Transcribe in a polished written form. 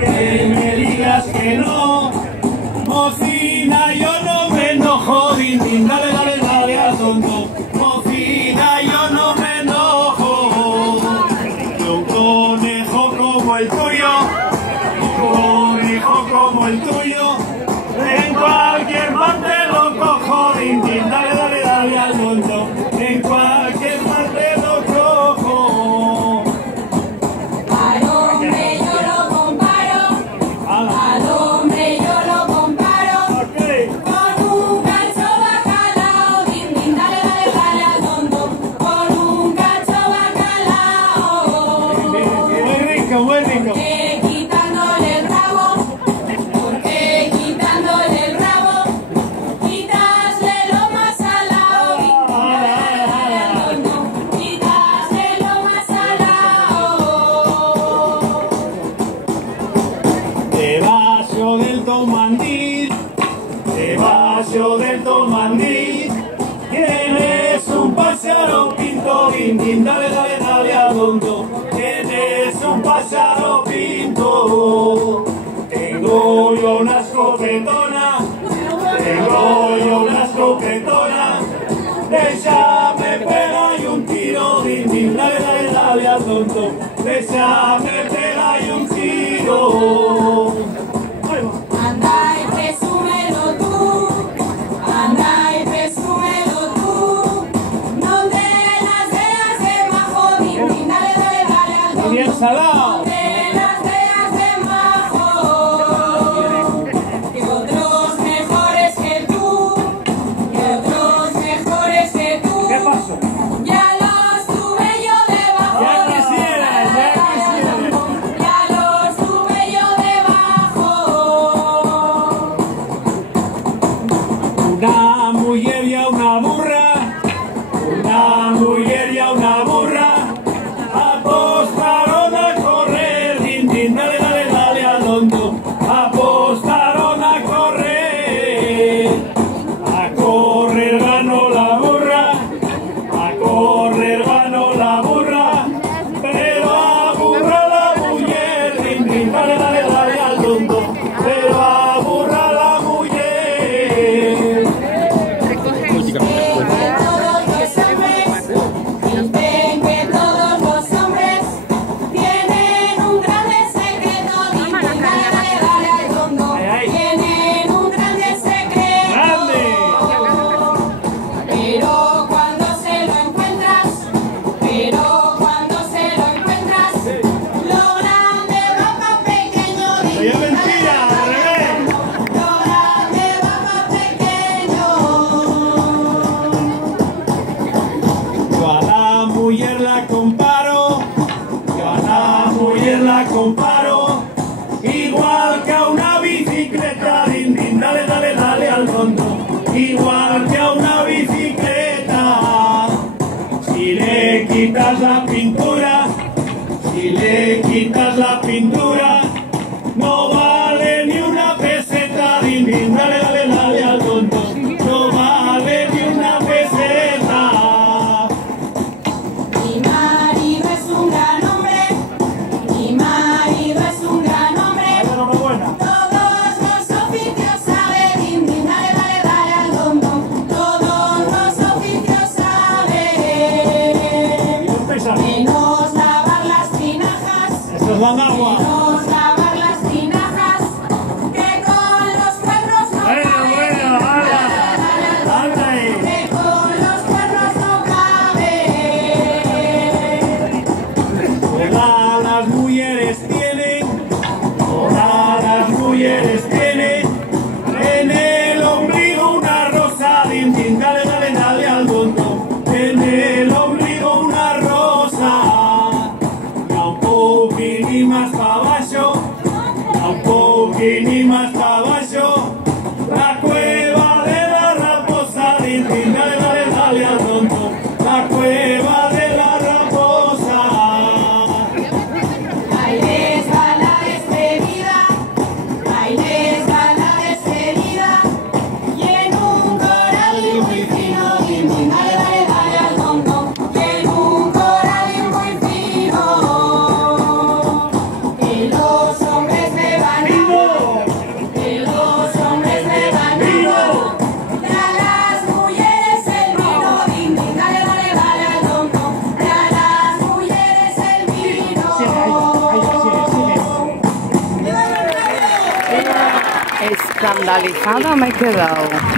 que me digas que no. Mocina, yo no me enojo, din, din, dale, dale, dale a tonto. Mocina, yo no me enojo. Yo un conejo como el tuyo, un conejo como el tuyo, en cualquier parte lo cojo, din, din, dale, dale, dale al tonto. En cualquier parte lo cojo. Al hombre yo lo comparo, al hombre yo lo comparo, con un cacho bacalao, din, din, dale, dale, dale al tonto, con un cacho bacalao. Muy rico, muy rico. Porque quitándole el rabo, porque quitándole el rabo, quitasle lo más salado, din, din, dale, dale, dale al tonto, quitasle lo más salado. Debajo del tomandil, debajo del tomandil, tienes un pájaro pinto, din, din, dale, dale, dale a tonto. Tienes un pájaro pinto. Tengo yo una escopetona, tengo yo una escopetona. Déjame pegar y un tiro, din, din, dale, dale, dale a tonto. Déjame pegar y un tiro. Ahí va. Anda y presúmelo tú, anda y presúmelo tú, no te las veas de majo, din, din, dale, dale, dale al tonto. Bien salado. No te las veas de majo, que otros mejores que tú, que otros mejores que tú. ¿Qué pasó? Ya los tuve yo debajo. Ya quisieras, ya quisieras. Ya los tuve yo debajo. Una mujer y a una burra, una mujer y a una burra, apostaron a correr, din, din, dale, dale, dale al hondo, apostaron a correr ganó la burra, a correr ganó la burra, pero a burra la mujer, din, din, dale, dale, dale al hondo, pero a burra la mujer. Dicen que todos los hombres tienen un grande secreto, din, din, dale, dale, dale al tonto. Tienen un grande secreto. Pero cuando se lo encuentras, logran de ropa pequeño, din, Oye, din, dale, mentira, dale, al dale al revés. tonto. Logran de ropa pequeño. Yo a la mujer la comparo, yo a la mujer la comparo, igual que a una bicicleta, din, din, dale, dale, dale al tonto, igual que a una bicicleta. Si le quitas la pintura, si le quitas la pintura, no vale ni una peseta, din, din, dale, dale, dale al tonto, no vale ni una peseta. Mi marido es un gran hombre, mi marido es un gran hombre. Enhorabuena. Todos los oficios sabe, din, din, dale, dale, dale al tonto. Todos los oficios sabe. Y los pesados. Menos lavar las tinajas, Estos dan agua. menos lavar las tinajas, que con los cuernos no Bueno, cabe. bueno, hala. Dale al tonto, Anda ahí. que con los cuernos no cabe. Todas las mujeres tienen, todas las mujeres tienen en el ombligo una rosa, din, din, dale, dale, dale al tonto, en el ombligo una rosa, y a un poquín más para abajo, a un poquín más para abajo, la cueva de la raposa, din, din, dale, dale, dale al tonto, la cueva de la raposa. Ahí les va la despedida, ahí les va la despedida, y en un coral muy fino, din, din, dale, dale, dale al tonto, y en un coral muy fino, que los hombres de escandalizada me he quedado.